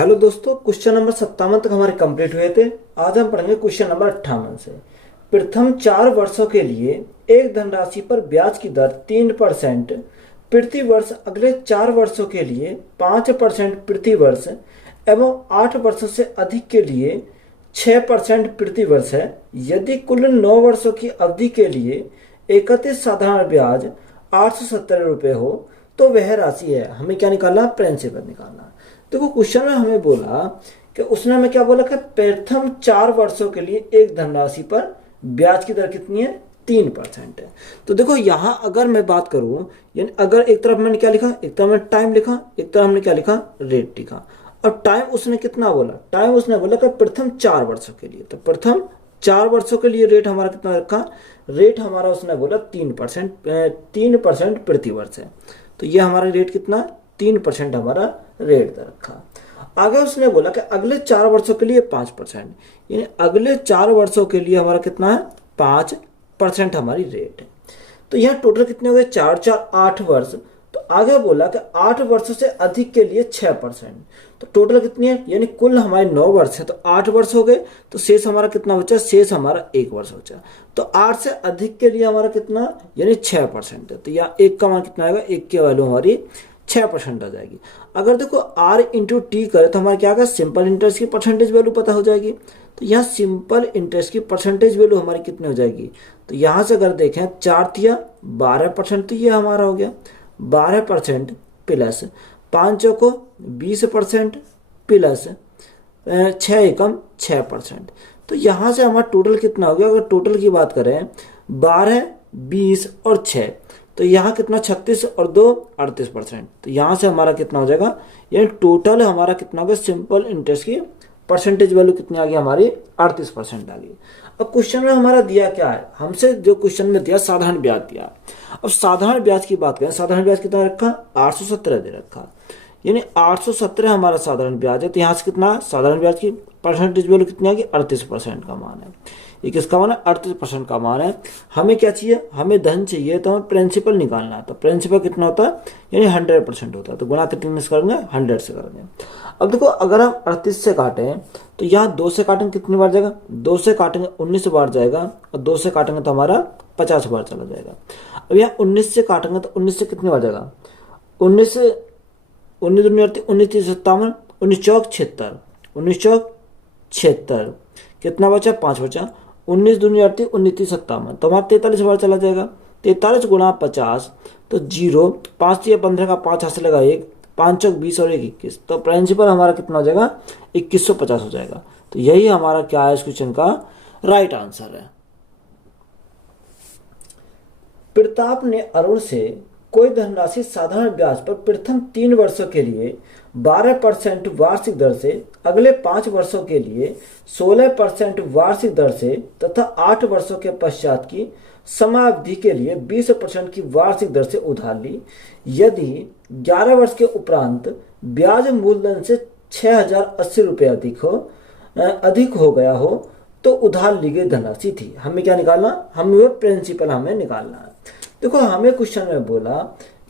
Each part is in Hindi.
हेलो दोस्तों, क्वेश्चन नंबर 57 तक हमारे कंप्लीट हुए थे। आज हम पढ़ेंगे क्वेश्चन नंबर 58 से। प्रथम 4 वर्षों के लिए एक धनराशि पर ब्याज की दर 3% प्रति वर्ष, अगले 4 वर्षों के लिए 5% प्रति वर्ष एवं 8 वर्षों से अधिक के लिए 6% प्रति वर्ष है। यदि कुल 9 वर्षों की अवधि के लिए एकत्रित साधारण ब्याज 870 रुपये हो तो वह राशि है। हमें क्या निकालना? प्रिंसिपल निकालना। देखो क्वेश्चन में हमें बोला कि उसने हमें क्या बोला कि प्रथम 4 वर्षों के लिए एक धनराशि पर ब्याज की दर कितनी है? 3% है। तो देखो यहां अगर मैं बात करूं, यानी अगर एक तरफ मैंने क्या लिखा, एक तरफ मैंने टाइम लिखा, एक तरफ हमने क्या लिखा, रेट लिखा। और टाइम उसने कितना बोला? टाइम उसने बोला कि प्रथम 4 वर्षों के लिए। तो प्रथम 4 वर्षों के लिए रेट हमारा कितना रखा? रेट हमारा उसने बोला 3% प्रति वर्ष है। तो ये हमारा रेट कितना? 3% हमारा रेट दर रखा। आगे उसने बोला कि अगले 4 वर्षों के लिए 5%, यानी अगले 4 वर्षों के लिए हमारा कितना है? 5% हमारी रेट है। तो यहाँ टोटल कितने हो गए? 4 4 8 वर्ष। तो आगे बोला कि 8 वर्षों से अधिक के लिए 6%। तो टोटल कितनी है? यानी कुल हमारे 9 वर्ष है, तो 8 वर्ष हो गए, तो शेष हमारा कितना बचा? शेष हमारा 1 वर्ष बचा। तो 8 से अधिक के लिए हमारा कितना? यानी 6% है। तो यहाँ 1 का मान कितना आएगा? 1 की वैल्यू हमारी 6% आ जाएगी। अगर देखो R इंटू टी करे तो हमारा क्या आएगा? सिंपल इंटरेस्ट की परसेंटेज वैल्यू पता हो जाएगी। तो यहाँ सिंपल इंटरेस्ट की परसेंटेज वैल्यू हमारी कितनी हो जाएगी? तो यहाँ से अगर देखें 4 तिया 12%, तो ये हमारा हो गया 12% प्लस 5 को 20% प्लस 6 एकम 6%। तो यहाँ से हमारा टोटल कितना हो गया? अगर टोटल की बात करें 12, 20 और 6, तो यहाँ कितना? 36 और 2 38%। तो यहाँ से हमारा कितना हो जाएगा? यानी टोटल हमारा कितना हो गया? सिंपल इंटरेस्ट की परसेंटेज वैल्यू कितनी आ गई? हमारी 38% आ गई। अब क्वेश्चन में हमारा दिया क्या है? हमसे जो क्वेश्चन में दिया साधारण ब्याज दिया। अब साधारण ब्याज की बात करें, साधारण ब्याज कितना रखा? 817 दे रखा, यानी 817 हमारा साधारण ब्याज है। तो यहाँ से कितना? साधारण ब्याज की परसेंटेज वैल्यू कितनी आ गई? 38% का मान है। ये किसका मान है? 38% का मान है। हमें क्या चाहिए? हमें धन चाहिए, तो हमें प्रिंसिपल निकालना है। तो प्रिंसिपल कितना होता है? यानी 100% होता है। तो गुणा कितने से करेंगे? 100 से करेंगे। अब देखो अगर हम 38 से काटें तो यहाँ 2 से काटेंगे कितनी बार जाएगा? 2 से काटेंगे 19 बार जाएगा, और 2 से काटेंगे तो हमारा 50 बार चला जाएगा। अब यहाँ 19 से काटेंगे तो 19 से कितनी बार जाएगा? 19 से 19 दूनी 19 57, 19 चौक 76, 19 चौक 76, कितना बचा? 5 बचा। 19 दूनी 19 57, तो हमारा 43 बार चला जाएगा। 43 गुणा 50, तो 0, 5 या 15 का 5 हाथ से लगा 1, 5 चौक 20 और 1 21। तो प्रिंसिपल हमारा कितना हो जाएगा? 2150 हो जाएगा। तो यही हमारा क्या है? इस क्वेश्चन का राइट आंसर है। प्रताप ने अरुण से कोई धनराशि साधारण ब्याज पर प्रथम 3 वर्षों के लिए 12% वार्षिक दर से, अगले 5 वर्षों के लिए 16% वार्षिक दर से तथा 8 वर्षों के पश्चात की समावधि के लिए 20% की वार्षिक दर से उधार ली। यदि 11 वर्ष के उपरांत ब्याज मूलधन से 6080 रुपये अधिक हो गया हो तो उधार ली गई धनराशि थी। हमें क्या निकालना? हमें प्रिंसिपल हमें निकालना है। देखो हमें क्वेश्चन में बोला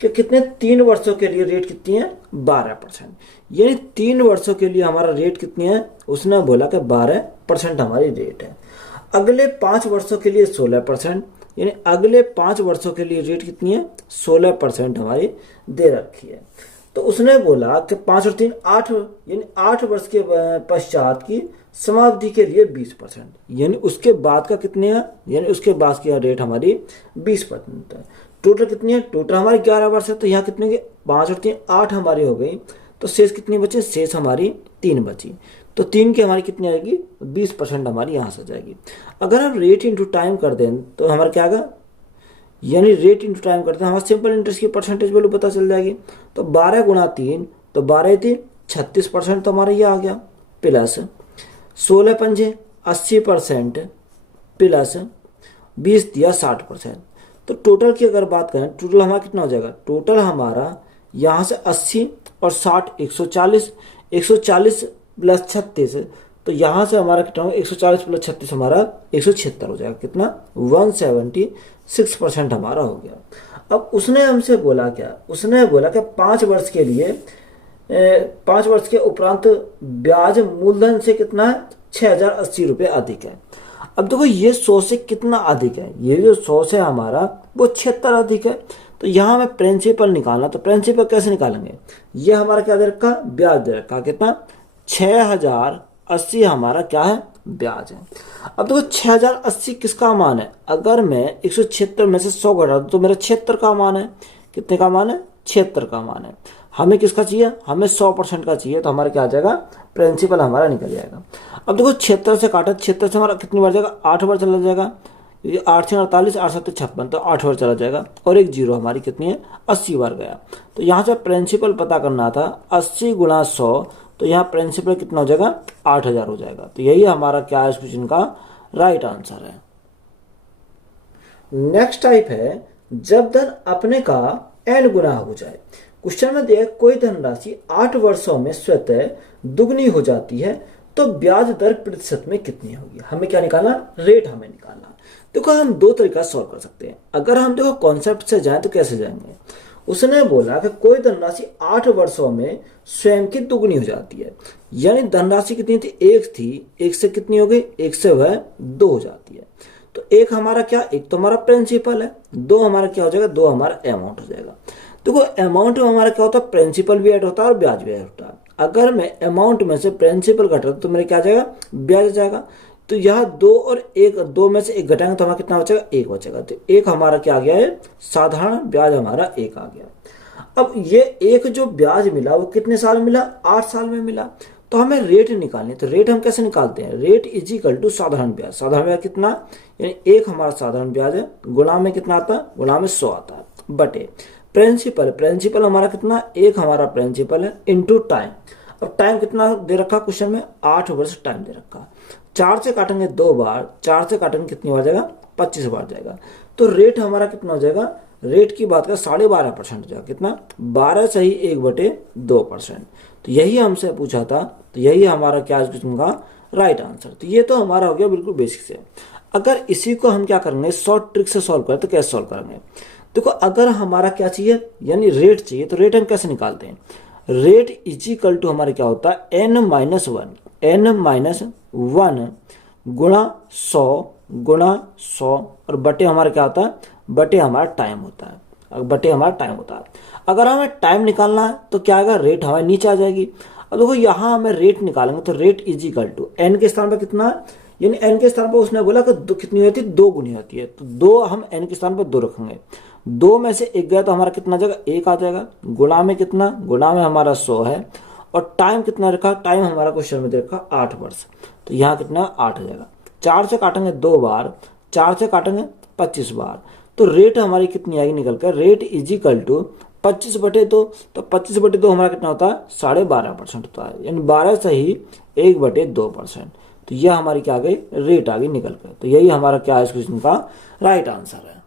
कि कितने? 3 वर्षों के लिए रेट कितनी है? 12%। यानी 3 वर्षों के लिए हमारा रेट कितनी है? उसने बोला कि 12% हमारी रेट है। अगले 5 वर्षों के लिए 16%, यानी अगले 5 वर्षों के लिए रेट कितनी है? 16% हमारी दे रखी है। तो उसने बोला कि 5 और 3 8, यानी 8 वर्ष के पश्चात की समावधि के लिए 20%, यानी उसके बाद का कितने है? यानी उसके बाद की रेट हमारी 20% है। टोटल कितनी है? टोटल हमारी 11 वर्ष है। तो यहाँ कितने के? 5 और 3 8 हमारी हो गई। तो शेष कितनी बचे? शेष हमारी 3 बची। तो 3 की हमारी कितनी आएगी? 20% हमारी यहाँ से जाएगी। अगर हम रेट इंटू टाइम कर दें तो हमारा क्या आएगा? यानी रेट इंटू टाइम करते हैं, हमारा सिंपल इंटरेस्ट की परसेंटेज वैल्यू पता चल जाएगी। तो 12 गुणा 3, तो 12 3 36%, तो हमारा ये आ गया, प्लस 16 पंजे 80% प्लस 20 दिया 60%। तो टोटल की अगर बात करें, टोटल हमारा कितना हो जाएगा? टोटल हमारा यहाँ से 80 और 60 140, 140 प्लस 36, तो यहाँ से हमारा कितना होगा? 140 प्लस 36 हमारा 176 हो जाएगा। कितना? 176% हमारा हो गया। अब उसने हमसे बोला क्या? उसने बोला कि 5 वर्ष के लिए 5 वर्ष के उपरांत ब्याज मूलधन से कितना है, 6,080 रुपये अधिक है। अब देखो ये 100 से कितना अधिक है, ये जो 100 से हमारा वो 76 अधिक है। तो यहाँ हमें प्रिंसिपल निकालना, तो प्रिंसिपल कैसे निकालेंगे, ये हमारा क्या दे रखा, ब्याज दे रखा, कितना 6,080 हमारा क्या है, ब्याज है। अब देखो 6,080 किसका मान है, अगर मैं 176 में से 100 घटा दूं तो मेरा 76 का मान है, कितने का मान है, 76 का मान है। हमें किसका चाहिए, हमें 100% का चाहिए, तो हमारा क्या आ जाएगा, प्रिंसिपल हमारा निकल जाएगा। अब देखो 76 से काटा, 76 से हमारा कितनी बार जाएगा, 8 बार चला जाएगा, ये 8 से 48, 8 7 56, तो 8 बार चला जाएगा, और एक जीरो हमारी कितनी है, 80 बार गया। तो यहाँ से प्रिंसिपल पता करना था, 80 गुणा 100, तो यहाँ प्रिंसिपल कितना हो जाएगा, 8,000 हो जाएगा। तो यही हमारा क्या है इस क्वेश्चन का राइट आंसर है। नेक्स्ट टाइप है जब धन अपने का n गुना हो जाए। क्वेश्चन में दिया कोई धनराशि 8 वर्षों में स्वतः दुगनी हो जाती है तो ब्याज दर प्रतिशत में कितनी होगी। हमें क्या निकालना, रेट हमें निकालना। देखो हम दो तरीका सॉल्व कर सकते हैं। अगर हम देखो कॉन्सेप्ट से जाएं तो कैसे जाएंगे, उसने बोला कि कोई धनराशि 8 वर्षों में स्वयं की दुगनी हो जाती है, यानी धनराशि कितनी थी, 1 थी, 1 से कितनी हो गई, 1 से वह 2 हो जाती है। तो एक हमारा क्या, एक तो हमारा प्रिंसिपल है, 2 हमारा क्या हो जाएगा, 2 हमारा अमाउंट हो जाएगा। देखो अमाउंट में हमारा क्या होता है, प्रिंसिपल भी ऐड होता है और ब्याज भी ऐड होता है। अगर मैं अमाउंट में से प्रिंसिपल घटा तो मेरे क्या आ जाएगा, ब्याज आ जाएगा। तो यहाँ 2 और 1, 2 में से 1 घटाएंगे तो हमारा कितना बचेगा, 1 बचेगा। तो एक हमारा क्या आ गया है, साधारण ब्याज हमारा 1 आ गया। अब ये एक जो ब्याज मिला वो कितने साल में मिला, 8 साल में मिला। तो हमें रेट निकालनी, तो रेट हम कैसे निकालते हैं, रेट इज इक्वल टू साधारण ब्याज। साधारण ब्याज कितना, यानी एक हमारा साधारण ब्याज है, गुणा में कितना आता है, गुणा में 100 आता है, बटे प्रिंसिपल। प्रिंसिपल हमारा कितना, एक हमारा प्रिंसिपल है, इंटू टाइम। अब टाइम कितना दे रखा क्वेश्चन में, 8 वर्ष टाइम दे रखा। 4 से काटेंगे 2 बार, 4 से काटेंगे कितनी बार जाएगा, 25 बार जाएगा। तो रेट हमारा कितना हो जाएगा, रेट की बात कर 12.5% हो जाएगा, कितना 12 से ही 1/2%। तो यही हमसे पूछा था, तो यही हमारा क्या क्वेश्चन का राइट आंसर। तो ये तो हमारा हो गया बिल्कुल बेसिक से। अगर इसी को हम क्या करेंगे, शॉर्ट ट्रिक से सॉल्व करें तो कैसे सॉल्व करेंगे। देखो अगर हमारा क्या चाहिए, यानी रेट चाहिए, तो रेट हम कैसे निकालते हैं, रेट इज इक्वल टू हमारे क्या होता है, n-1 गुणा 100 और बटे हमारा क्या होता है, बटे हमारा टाइम होता है, बटे हमारा टाइम होता है। अगर हमें टाइम निकालना है तो क्या आएगा, रेट हमारे नीचे आ जाएगी। अब देखो यहाँ हमें रेट निकालेंगे तो rate is equal to n के स्थान पर कितना है, यानी n के स्थान पर उसने बोला कि कितनी होती है, 2 गुनी होती है। तो 2 हम n के स्थान पर 2 रखेंगे, 2 में से 1 गया तो हमारा कितना आ जाएगा, 1 आ जाएगा। गुणा में कितना, गुणा में हमारा 100 है, और टाइम कितना रखा, टाइम हमारा क्वेश्चन में दे रखा 8 वर्ष। तो यहाँ कितना 8 आ जाएगा। 4 से काटेंगे 2 बार, 4 से काटेंगे 25 बार, तो रेट हमारी कितनी आएगी निकल कर, रेट इज इक्वल टू 25/2। तो 25/2 हमारा कितना होता है, 12.5% होता है, यानी 12 से ही 1/2%। तो यह हमारी क्या आ गई, रेट आ गई निकल कर। तो यही हमारा क्या है इस क्वेश्चन का राइट आंसर है।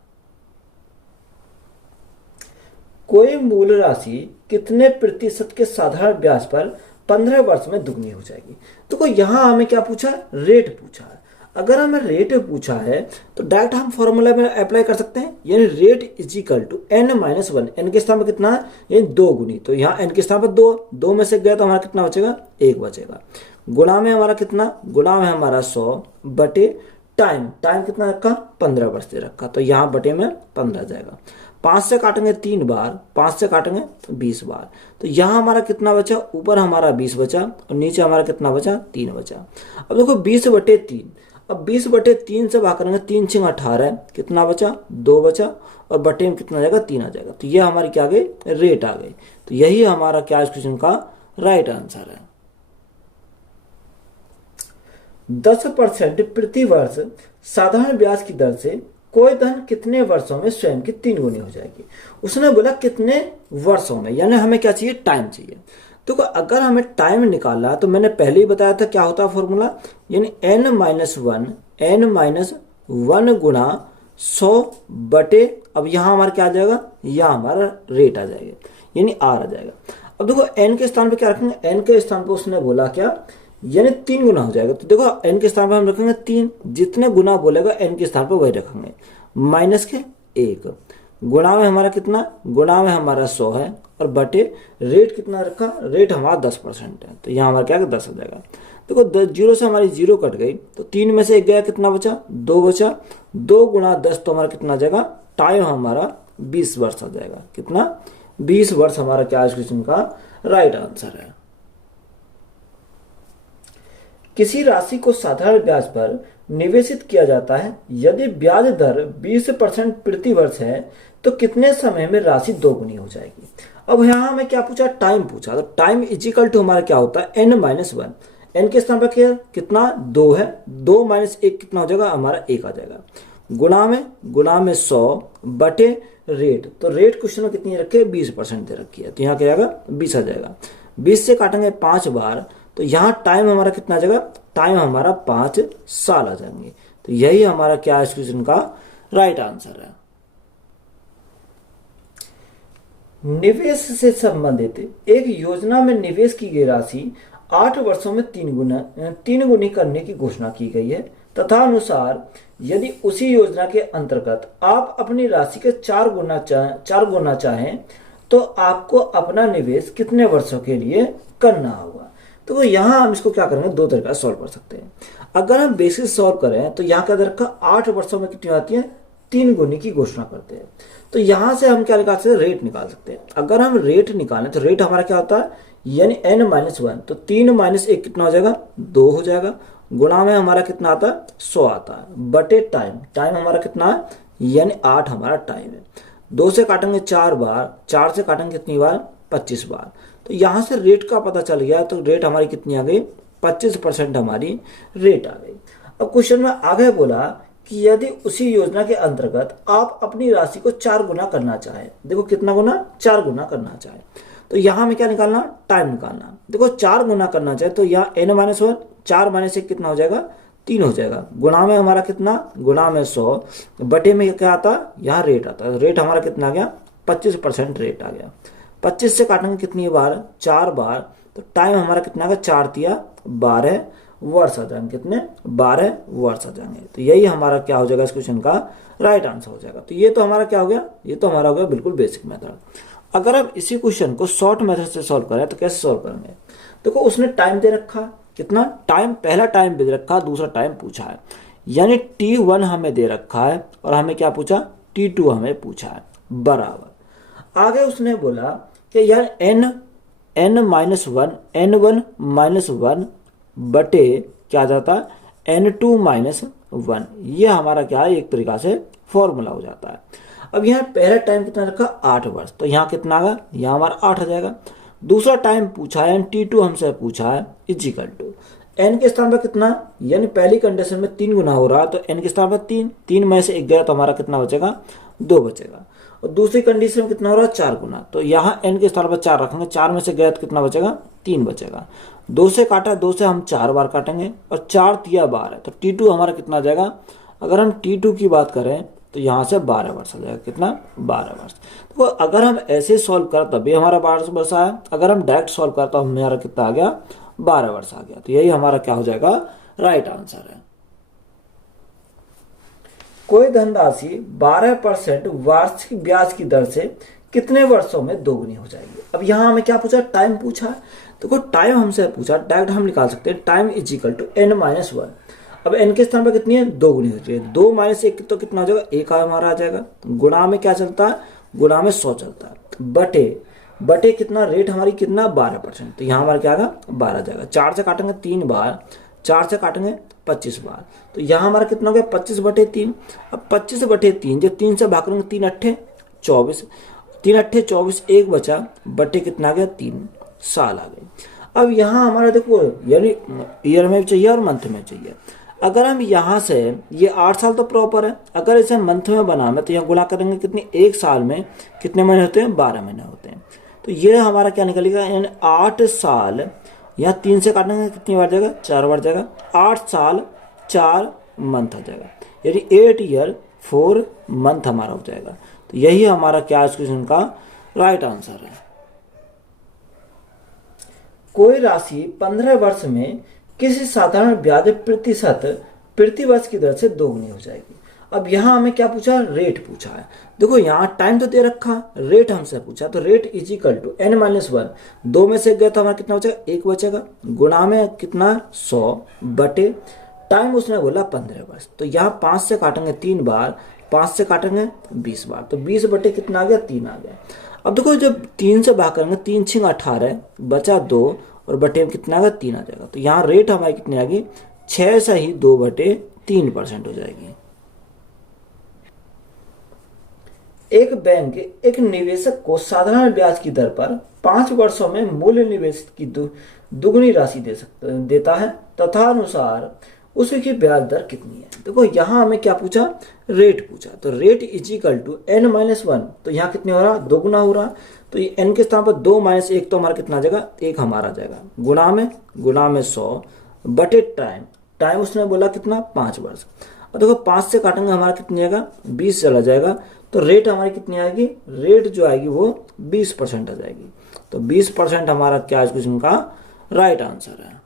कोई मूल राशि कितने प्रतिशत के साधारण ब्याज पर 15 वर्ष में दुगनी हो जाएगी। तो यहाँ हमें क्या पूछा, रेट पूछा है। अगर हमें रेट पूछा है तो डायरेक्ट हम फॉर्मूला में अप्लाई कर सकते हैं, यानी rate is equal to n-1, n के स्थान पर कितना है, यानी 2 गुनी। तो यहाँ n के स्थान पर 2 में से गया तो हमारा कितना बचेगा, 1 बचेगा। गुणा में हमारा कितना, गुणा में हमारा 100 बटे टाइम, टाइम कितना रखा, 15 वर्ष दे रखा। तो यहाँ बटे में 15 जाएगा। 5 से काटेंगे 3 बार, 5 से काटेंगे 20 बार। तो यहाँ हमारा कितना बचा, ऊपर हमारा 20 बचा और नीचे हमारा कितना बचा, 3 बचा। अब देखो 20/3, अब 20/3 से भाग करेंगे, 3 6 18, कितना बचा, 2 बचा, और बटे में कितना जाएगा, 3 आ जाएगा। तो ये हमारी क्या आ गई, रेट आ गई। तो यही हमारा क्या इस क्वेश्चन का राइट आंसर है। 10% प्रति वर्ष साधारण ब्याज की दर से कोई धन कितने वर्षों में स्वयं की 3 गुनी हो जाएगी। उसने बोला कितने वर्षों में, यानी हमें क्या चाहिए, टाइम चाहिए। तो अगर हमें टाइम निकालना तो मैंने पहले ही बताया था क्या होता है फॉर्मूला, यानी n-1 गुणा 100 बटे, अब यहाँ हमारा क्या आ जाएगा, यहाँ हमारा रेट आ जाएगा, यानी r आ जाएगा। अब देखो n के स्थान पे क्या रखेंगे, n के स्थान पे उसने बोला क्या, यानी 3 गुना हो जाएगा। तो देखो n के स्थान पे हम रखेंगे 3, जितने गुना बोलेगा n के स्थान पे वही रखेंगे, -1 गुणा में हमारा कितना, गुणा में हमारा 100 है और बटे रेट कितना रखा, रेट हमारा 10% है, तो यहाँ हमारा क्या 10 हो जाएगा। देखो 0 से हमारी 0 कट गई, तो 3 में से 1 गया, कितना बचा 2 बचा, 2 गुणा 10 तो हमारा कितना आ जाएगा, टाइम हमारा 20 वर्ष आ जाएगा। कितना 20 वर्ष हमारा क्या इस क्वेश्चन का राइट आंसर है। किसी राशि को साधारण ब्याज पर निवेशित किया जाता है, यदि ब्याज दर 20% प्रति वर्ष है तो कितने समय में राशि दोगुनी हो जाएगी। अब यहाँ हमें क्या पूछा, टाइम पूछा, तो टाइम इजिकल टू हमारा क्या होता है n-1। n के स्थान पर क्या कितना 2 है, 2 माइनस 1 कितना हो जाएगा हमारा 1 आ जाएगा, गुणा में 100 बटे रेट, तो रेट क्वेश्चन में कितनी रखी है 20% दे रखी है, तो यहाँ क्या आएगा 20 आ जाएगा। 20 से काटेंगे 5 बार, तो यहाँ टाइम हमारा कितना आ जाएगा, टाइम हमारा 5 साल आ जाएंगे। तो यही हमारा क्या इस क्वेश्चन का राइट आंसर है। निवेश से संबंधित एक योजना में निवेश की गई राशि 8 वर्षों में 3 गुनी करने की घोषणा की गई है तथा अनुसार यदि उसी योजना के अंतर्गत आप अपनी राशि के 4 गुना चाहें तो आपको अपना निवेश कितने वर्षों के लिए करना होगा। तो यहाँ हम इसको क्या करेंगे, 2 तरीका सॉल्व कर सकते हैं। अगर हम बेसिस सॉल्व करें तो यहाँ का दर 8 वर्षों में कितनी आती है, 3 गुनी की घोषणा करते हैं, तो यहाँ से हम क्या निकाल सकते हैं, रेट निकाल सकते हैं। अगर हम रेट निकालें तो रेट हमारा क्या होता है, यानी n-1, तो 3 माइनस 1 कितना हो जाएगा 2 हो जाएगा, गुणा में हमारा कितना आता है 100 आता है, बटे टाइम हमारा कितना है, यानी 8 हमारा टाइम है। 2 से काटेंगे 4 बार, 4 से काटेंगे कितनी बार 25 बार, तो यहाँ से रेट का पता चल गया, तो रेट हमारी कितनी आ गई 25% हमारी रेट आ गई। अब क्वेश्चन में आगे बोला कि यदि उसी योजना के अंतर्गत आप अपनी राशि को 4 गुना करना चाहें, देखो कितना गुना 4 गुना करना चाहें, तो यहाँ हमें क्या निकालना, टाइम निकालना। देखो 4 गुना करना चाहे तो यहाँ n-1, 4 माइनस 1 कितना हो जाएगा 3 हो जाएगा, गुणा में हमारा कितना, गुणा में 100 बटे में क्या आता, यहाँ रेट आता है, रेट हमारा कितना आ गया 25% रेट आ गया। 25 से काटेंगे कितनी बार, 4 बार, तो टाइम हमारा कितना का 4 तिया 12 वर्ष आ जाएंगे, कितने 12 वर्ष आ जाएंगे। तो यही हमारा क्या हो जाएगा इस क्वेश्चन का राइट आंसर हो जाएगा। तो ये तो हमारा क्या हो गया, ये तो हमारा हो गया बिल्कुल बेसिक मेथड। अगर आप इसी क्वेश्चन को शॉर्ट मेथड से सॉल्व करें तो कैसे सॉल्व करेंगे, देखो उसने टाइम दे रखा, कितना टाइम, पहला टाइम दे रखा, दूसरा टाइम पूछा है, यानी t1 हमें दे रखा है और हमें क्या पूछा t2 हमें पूछा है, बराबर। आगे उसने बोला कि यार n-1 बटे क्या जाता है n2-1, ये हमारा क्या है एक तरीका से फॉर्मूला हो जाता है। अब यहाँ पहला टाइम कितना रखा 8 वर्ष, तो यहाँ कितना आगा, यहाँ हमारा 8 आ जाएगा। दूसरा टाइम पूछा है t2 हमसे पूछा है इजिकल टू n के स्थान पर कितना, यानी पहली कंडीशन में 3 गुना हो रहा है तो n के स्थान पर 3 में से 1 गया तो हमारा कितना बचेगा 2 बचेगा, और दूसरी कंडीशन में कितना हो रहा है 4 गुना, तो यहाँ n के स्थान पर 4 रखेंगे, 4 में से गया तो कितना बचेगा 3 बचेगा। 2 से काटा, 2 से हम 4 बार काटेंगे और 4 तिया 12, तो t2 हमारा कितना आ जाएगा, अगर हम t2 की बात करें तो यहाँ से 12 वर्ष आ जाएगा, कितना 12 वर्ष। तो अगर हम ऐसे सॉल्व कर तभी हमारा 12 वर्ष आया, अगर हम डायरेक्ट सॉल्व कर तो हमारा कितना आ गया 12 वर्ष आ गया। तो यही हमारा क्या हो जाएगा राइट आंसर है। कोई धनराशि 12% वार्षिक ब्याज की दर से कितने वर्षों में दोगुनी हो जाएगी। अब यहाँ हमें क्या पूछा, टाइम पूछा, तो कोई टाइम हमसे पूछा, डायरेक्ट हम निकाल सकते हैं time is equal to n-1। अब n के स्थान पर कितनी है 2 गुनी हो जाएगी, 2 माइनस 1 तो कितना हो जाएगा 1 हमारा आ जाएगा, गुणा में क्या चलता है, गुणा में 100 चलता है, बटे कितना रेट हमारी कितना 12%, तो यहाँ हमारा क्या आएगा 12 आ जाएगा। 4 से काटेंगे 3 बार, 4 से काटेंगे 25 बार, तो यहाँ हमारा कितना हो गया 25/3। अब 25/3 जब 3 से भाग करेंगे 3 अट्ठे 24, 3 अट्ठे 24, 1 बचा, बटे कितना आ गया 3 साल आ गए। अब यहाँ हमारा देखो यानी ईयर में चाहिए और मंथ में चाहिए। अगर हम यहाँ से ये 8 साल तो प्रॉपर है, अगर इसे मंथ में बनाना तो यहाँ गुणा करेंगे कितने, 1 साल में कितने महीने होते हैं 12 महीने होते हैं, तो ये हमारा क्या निकलेगा, यानी 8 साल, यहाँ 3 से काटेंगे कितनी बार जाएगा 4 बार जाएगा, 8 साल 4 मंथ आ जाएगा, यानी 8 ईयर 4 मंथ हमारा हो जाएगा। तो यही हमारा क्या इस क्वेश्चन का राइट आंसर है। कोई राशि 15 वर्ष में किसी साधारण ब्याज प्रतिशत प्रति वर्ष की दर से दोगुनी हो जाएगी। अब यहाँ हमें क्या पूछा, रेट पूछा है। देखो यहाँ टाइम तो दे रखा, रेट हमसे पूछा, तो rate is equal to n-1, 2 में से 1 गया तो हमारा कितना बचेगा, 1 बचेगा, गुणा में कितना 100 बटे टाइम उसने बोला 15 वर्ष। तो यहाँ 5 से काटेंगे 3 बार, 5 से काटेंगे 20 बार, तो 20 बटे कितना आ गया, 3 आ गया। अब देखो जब 3 से भाग करेंगे, 3 6 18 बचा 2 और बटे में कितना आ गया, 3 आ जाएगा। तो यहाँ रेट हमारी कितनी आ गई, 6 से ही 2/3% हो जाएगी। एक बैंक एक निवेशक को साधारण ब्याज की दर पर 5 वर्षों में मूल्य निवेश की दुगनी राशि देता है तथा अनुसार उसकी ब्याज दर कितनी है। देखो यहाँ हमें क्या पूछा, रेट पूछा, तो rate is equal to n-1, तो यहाँ कितने हो रहा, 2 गुना हो रहा, तो ये n के स्थान पर 2 - 1 तो हमारा कितना आ जाएगा, 1 हमारा आ जाएगा, गुणा में 100 बटे टाइम उसने बोला कितना 5 वर्ष। और देखो 5 से काटेंगे हमारा कितनी आएगा, 20 चला जाएगा, तो रेट हमारी कितनी आएगी, रेट जो आएगी वो 20% आ जाएगी। तो 20% हमारा क्या इस क्वेश्चन का राइट आंसर है।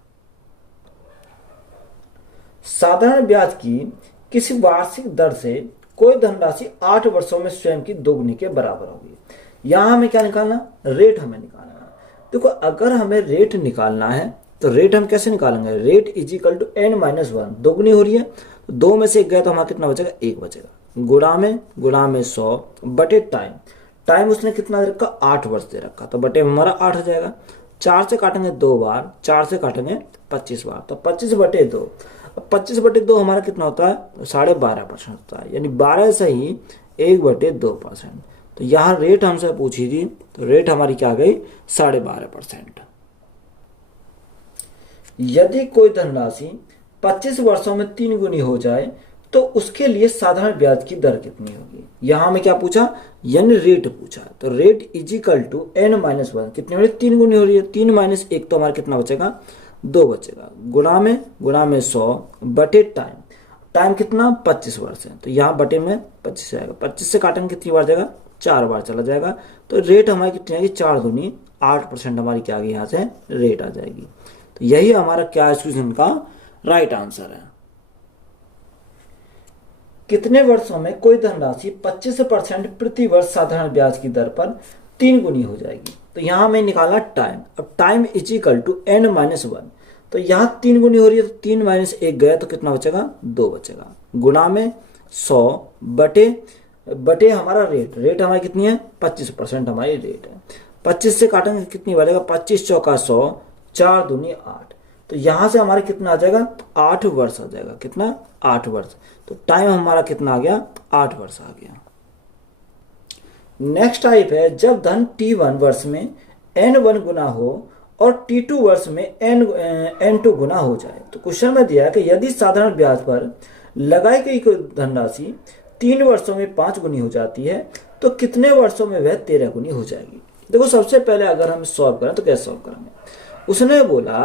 साधारण ब्याज की किसी वार्षिक दर से कोई धनराशि 8 वर्षों में स्वयं की दोगुनी के बराबर होगी। यहां हमें क्या निकालना, रेट हमें निकालना है। देखो अगर हमें रेट निकालना है तो रेट हम कैसे निकालेंगे, rate is equal to n-1, दोगुनी हो रही है, तो 2 में से 1 गया तो हमारा कितना बचेगा, 1 बचेगा, गुणा में 100 बटे टाइम उसने कितना दे रखा, 8 वर्ष दे रखा, तो बटे हमारा 8 हो जाएगा। 4 से काटेंगे 2 बार, 4 से काटेंगे 25 बार, तो 25 बटे 2, 25 बटे 2 हमारा कितना होता है, 12.5% होता है, यानी 12 से ही 1/2%। तो यहाँ रेट हमसे पूछी थी, तो रेट हमारी क्या गई, 12.5%। यदि कोई धनराशि 25 वर्षों में 3 गुनी हो जाए तो उसके लिए साधारण ब्याज की दर कितनी होगी। यहां हमें क्या पूछा, यानी रेट पूछा, तो rate is equal to n-1, कितनी हो रही है, 3 गुनी हो रही है, 3 - 1 तो हमारा कितना बचेगा, 2 बचेगा, गुणा में 100 बटे टाइम कितना 25 वर्ष है, तो यहाँ बटे में 25 आएगा, 25 से काटेंगे कितनी बार जाएगा, 4 बार चला जाएगा, तो रेट हमारी कितनी आएगी, 4 दूनी 8% हमारी क्या आ गई, यहाँ से रेट आ जाएगी। तो यही हमारा क्या इस क्वेश्चन का राइट आंसर है। कितने वर्षों में कोई धनराशि 25% प्रति वर्ष साधारण ब्याज की दर पर 3 गुनी हो जाएगी। तो यहां हमें निकालना टाइम, अब time is equal to n-1, तो यहाँ 3 गुनी हो रही है, तो 3 - 1 गया तो कितना बचेगा, 2 बचेगा, गुणा में 100 बटे हमारा रेट हमारी कितनी है, 25% हमारी रेट है। 25 से काटेंगे कितनी बढ़ेगा, 25 चौका 100, 4 दूनी 8, तो यहां से हमारे कितना आ जाएगा, 8 वर्ष आ जाएगा, कितना 8 वर्ष, तो टाइम हमारा कितना आ गया, 8 वर्ष आ गया। नेक्स्ट टाइप है जब धन t1 वर्ष में n1 गुना हो और t2 वर्ष में n2 गुना हो जाए। तो क्वेश्चन में दिया है कि यदि साधारण ब्याज पर लगाई गई कोई धनराशि 3 वर्षों में 5 गुनी हो जाती है तो कितने वर्षों में वह 13 गुनी हो जाएगी। देखो सबसे पहले अगर हम सॉल्व करें तो कैसे सॉल्व करेंगे, उसने बोला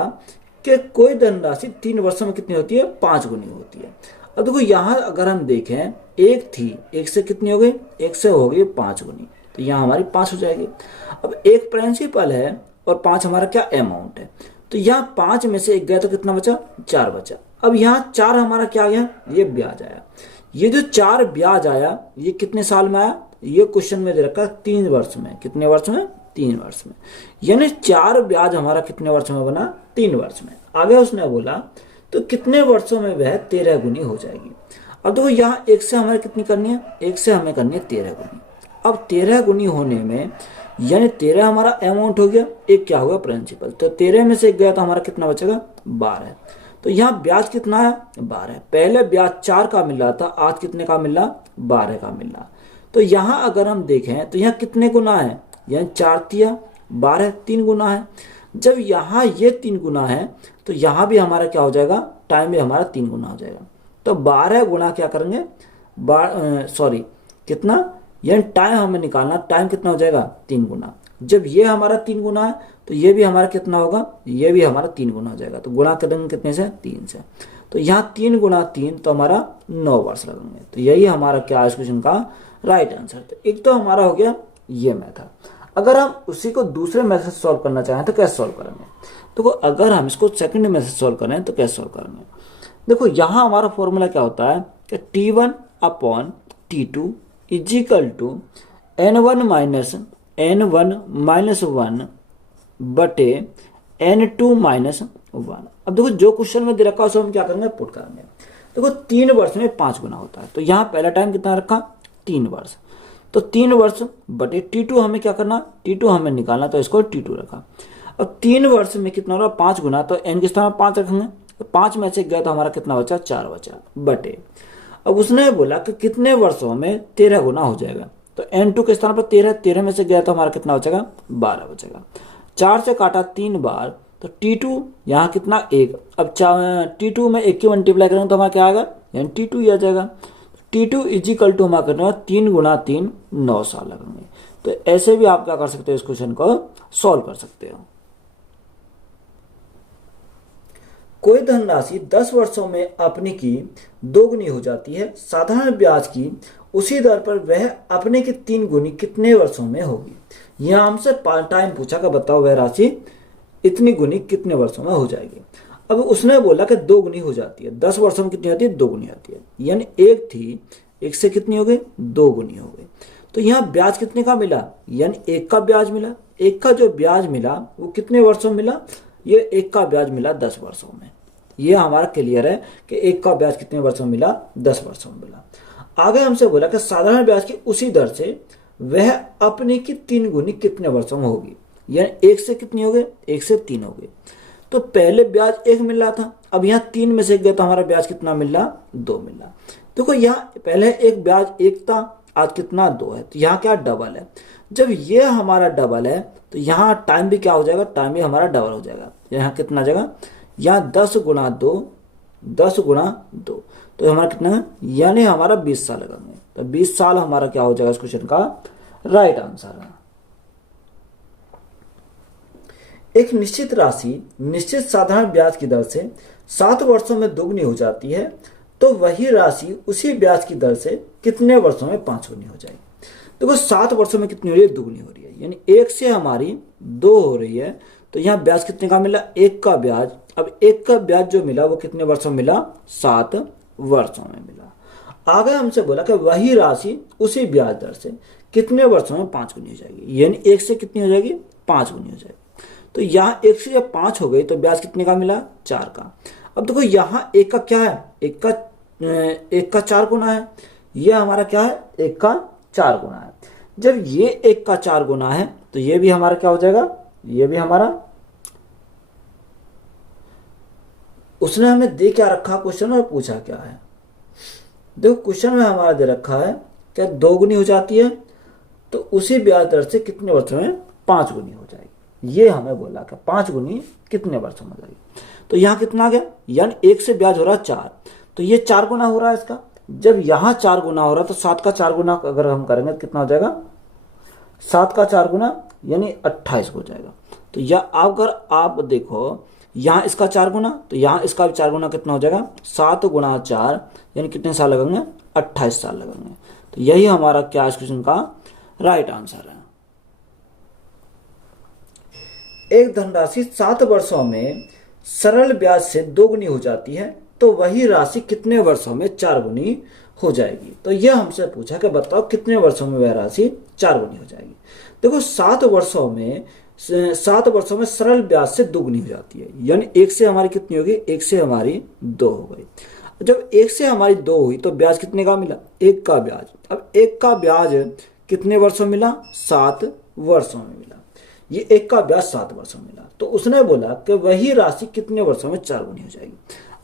कि कोई धनराशि 3 वर्षों में कितनी होती है, 5 गुनी होती है। अब देखो यहाँ अगर हम देखें, एक थी, एक से कितनी हो गई, एक से हो गई 5 गुनी, तो यहाँ हमारी 5 हो जाएगी। अब एक प्रिंसिपल है और 5 हमारा क्या अमाउंट है, तो यहाँ 5 में से 1 गया तो कितना बचा, 4 बचा। अब यहाँ 4 हमारा क्या आ गया, ये ब्याज आया। ये जो 4 ब्याज आया ये कितने साल में आया, ये क्वेश्चन में दे रखा 3 वर्ष में, कितने वर्ष में, 3 वर्ष में, यानी 4 ब्याज हमारा कितने वर्ष में बना, 3 वर्ष में। आगे उसने बोला तो कितने वर्षों में वह 13 गुनी हो जाएगी। अब देखो यहाँ 1 से हमें कितनी करनी है, 1 से हमें करनी है 13 गुनी। अब 13 गुनी होने में यानी 13 हमारा अमाउंट हो गया, एक क्या होगा प्रिंसिपल, तो 13 में से 1 गया तो हमारा कितना बचेगा, 12। तो यहाँ ब्याज कितना है, 12। पहले ब्याज 4 का मिल रहा था, आज कितने का मिल रहा, 12 का मिल रहा। तो यहाँ अगर हम देखें तो यहाँ कितने गुना है, यानी 4 तिया 12, 3 गुना है। जब यहाँ ये 3 गुना है तो यहाँ भी हमारा क्या हो जाएगा, टाइम भी हमारा 3 गुना हो जाएगा। तो 12 गुना क्या करेंगे, कितना, यानी टाइम हमें निकालना, टाइम कितना हो जाएगा, 3 गुना। जब ये हमारा 3 गुना है तो ये भी हमारा कितना होगा, ये भी हमारा 3 गुना हो जाएगा। तो गुना करेंगे कितने से, 3 से। तो यहाँ 3 गुना 3 तो हमारा 9 वर्ष लगेंगे। तो यही हमारा क्या इस क्वेश्चन का राइट आंसर। तो एक तो हमारा हो गया ये मेथड। अगर हम उसी को दूसरे मेथड सॉल्व करना चाहें तो कैसे सॉल्व करेंगे, तो अगर हम इसको सेकंड मेथड सॉल्व करें तो कैसे सॉल्व करेंगे। देखो यहाँ हमारा फॉर्मूला क्या होता है कि T1 upon T2 equal to N1 minus one बटे N2 माइनस वन। अब देखो जो क्वेश्चन में दे रखा है उसको हम क्या करेंगे, पुट करेंगे। देखो 3 वर्ष में 5 गुना होता है, तो यहाँ पहला टाइम कितना रखा, 3 वर्ष, तो 3 वर्ष बटे T2 हमें क्या करना, T2 हमें निकालना, तो इसको T2 रखा। अब 3 वर्ष में कितना होगा, 5 गुना, तो n के स्थान में 5 रखेंगे, तो 5 में से गया तो हमारा कितना बचा, 4 बचा, बटे अब उसने बोला कि कितने वर्षों में 13 गुना हो जाएगा, तो N2 के स्थान पर 13 में से गया तो हमारा कितना बचेगा, 12 बचेगा। 4 से काटा 3 बार, तो T2 यहाँ कितना 1, अब T2 में 1 की मल्टीप्लाई करेंगे तो हमारा क्या आएगा, यानी T2 ही आ जाएगा। T2 इजिकल टू हमारा करना 3 गुना 3 9 साल लगेंगे। तो ऐसे भी आप क्या कर सकते हो, इस क्वेश्चन को सॉल्व कर सकते हो। कोई धनराशि 10 वर्षों में अपने की दोगुनी हो जाती है, साधारण ब्याज की उसी दर पर वह अपने की 3 गुनी कितने वर्षों में होगी। यहां हमसे टाइम पूछा कि बताओ वह राशि इतनी गुनी कितने वर्षों में हो जाएगी। अब उसने बोला कि 2 गुनी हो जाती है, 10 वर्षों में कितनी होती है, 2 गुनी आती है, यानी 1 थी, 1 से कितनी हो गई, 2 गुनी हो गई। तो यहाँ ब्याज कितने का मिला, यानी 1 का ब्याज मिला। 1 का जो ब्याज मिला वो कितने वर्षों में मिला, ये 1 का ब्याज मिला 10 वर्षों में। ये हमारा क्लियर है कि 1 का ब्याज कितने वर्षों में मिला, 10 वर्षों में मिला। आगे हमसे बोला कि साधारण ब्याज की उसी दर से वह अपने की 3 गुनी कितने वर्षों में होगी, यानी 1 से कितनी हो गई, 1 से 3 हो गई। तो पहले ब्याज 1 मिल रहा था, अब यहाँ 3 में से गया तो हमारा ब्याज कितना मिल रहा, 2 मिल रहा। देखो यहाँ पहले एक ब्याज 1 था, आज कितना 2 है, तो यहाँ क्या डबल है। जब ये हमारा डबल है तो यहाँ टाइम भी क्या हो जाएगा, टाइम भी हमारा डबल हो जाएगा। यहाँ कितना आ जाएगा, यहाँ 10 गुना 2, 10 गुना 2, तो हमारा कितना है, यानी हमारा 20 साल लगेंगे। तो 20 साल हमारा क्या हो जाएगा, इस क्वेश्चन का राइट आंसर है। एक निश्चित राशि निश्चित साधारण ब्याज की दर से 7 वर्षों में दोगुनी हो जाती है, तो वही राशि उसी ब्याज की दर से कितने वर्षों में 5 गुनी हो जाएगी। देखो 7 वर्षों में कितनी हो रही है, दोगुनी हो रही है, यानी 1 से हमारी 2 हो रही है, तो यहाँ ब्याज कितने का मिला, 1 का ब्याज। अब 1 का ब्याज जो मिला वो कितने वर्षों में मिला, 7 वर्षों में मिला। आगे हमसे बोला कि वही राशि उसी ब्याज दर से कितने वर्षों में 5 गुनी हो जाएगी, यानी 1 से कितनी हो जाएगी, 5 गुनी हो जाएगी। तो यहाँ 1 से जब 5 हो गई तो ब्याज कितने का मिला, 4 का। अब देखो यहाँ 1 का क्या है, 1 का 4 गुना है, ये हमारा क्या है, 1 का 4 गुना है। जब ये 1 का 4 गुना है तो ये भी हमारा क्या हो जाएगा, ये भी हमारा, उसने हमें दे क्या रखा क्वेश्चन और पूछा क्या है। देखो क्वेश्चन में हमारा दे रखा है क्या 2 गुनी हो जाती है, तो उसी ब्याज दर से कितने वर्षों में 5 गुनी हो जाएगी। ये हमें बोला कि 5 गुनी कितने वर्षों में जाएगी। तो यहाँ कितना आ गया, यानी 1 से ब्याज हो रहा है 4, तो ये 4 गुना हो रहा है इसका। जब यहाँ 4 गुना हो रहा है तो 7 का 4 गुना अगर हम करेंगे तो कितना हो जाएगा, 7 का 4 गुना यानी 28 हो जाएगा। तो या अगर आप देखो यहाँ इसका 4 गुना, तो यहाँ इसका भी 4 गुना कितना हो जाएगा, 7 गुना 4 यानी कितने साल लगेंगे, 28 साल लगेंगे। तो यही हमारा क्या इस क्वेश्चन का राइट आंसर है। एक धनराशि 7 वर्षों में सरल ब्याज से 2 गुनी हो जाती है, तो वही राशि कितने वर्षों में 4 गुनी हो जाएगी। तो यह हमसे पूछा कि बताओ कितने वर्षों में वह राशि 4 गुनी हो जाएगी। देखो 7 वर्षों में सरल ब्याज से 2 गुनी हो जाती है, यानी 1 से हमारी कितनी होगी, 1 से हमारी 2 हो गई। जब 1 से हमारी 2 हुई तो ब्याज कितने का मिला, 1 का ब्याज। अब 1 का ब्याज कितने वर्षों मिला, 7 वर्षों में मिला। ये 1 का ब्याज 7 वर्षों में मिला, तो उसने बोला कि वही राशि कितने वर्षों में 4 गुनी हो जाएगी।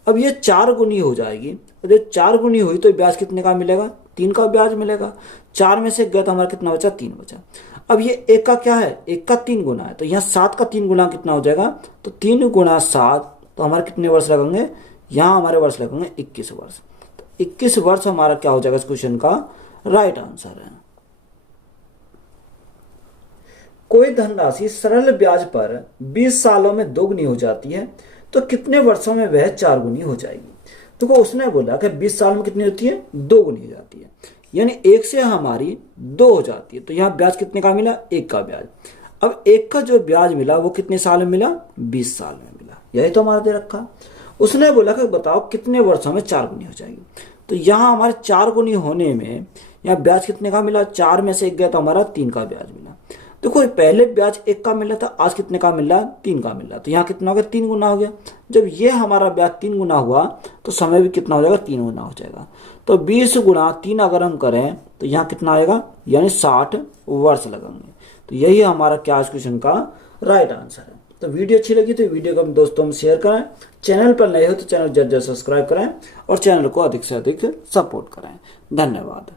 अब ये 4 गुनी हो जाएगी, जब 4 गुनी हुई तो ब्याज कितने का मिलेगा, 3 का ब्याज मिलेगा। 4 में से गया तो हमारा कितना बचा, 3 बचा। अब ये 1 का क्या है, 1 का 3 गुना है, तो यहाँ 7 का 3 गुना कितना हो जाएगा, तो 3 गुना 7, तो हमारे कितने वर्ष लगेंगे, यहाँ हमारे वर्ष लगेंगे 21 वर्ष। तो 21 वर्ष हमारा क्या हो जाएगा इस क्वेश्चन का राइट आंसर है। कोई धनराशि सरल ब्याज पर 20 सालों में 2 गुनी हो जाती है, तो कितने वर्षों में वह 4 गुनी हो जाएगी। तो उसने बोला कि 20 साल में कितनी होती है, 2 गुनी हो जाती है, यानी 1 से हमारी 2 हो जाती है। तो यहाँ ब्याज कितने का मिला, 1 का ब्याज। अब 1 का जो ब्याज मिला वो कितने साल में मिला, 20 साल में मिला। यही तो हमारा दे रखा। उसने बोला कि बताओ कितने वर्षों में 4 गुनी हो जाएगी। तो यहाँ हमारे 4 गुनी होने में यहाँ ब्याज कितने का मिला, 4 में से 1 गया तो हमारा 3 का ब्याज मिला। देखो पहले ब्याज 1 का मिला था, आज कितने का मिल रहा है, 3 का मिल रहा है, तो यहाँ कितना हो गया, 3 गुना हो गया। जब ये हमारा ब्याज 3 गुना हुआ तो समय भी कितना हो जाएगा, 3 गुना हो जाएगा। तो 20 गुना 3 अगर हम करें तो यहाँ कितना आएगा, यानी 60 वर्ष लगेंगे। तो यही हमारा क्या इस क्वेश्चन का राइट आंसर है। तो वीडियो अच्छी लगी तो वीडियो को दोस्तों में शेयर करें, चैनल पर नए हो तो चैनल जल्द सब्सक्राइब करें और चैनल को अधिक से अधिक सपोर्ट करें। धन्यवाद।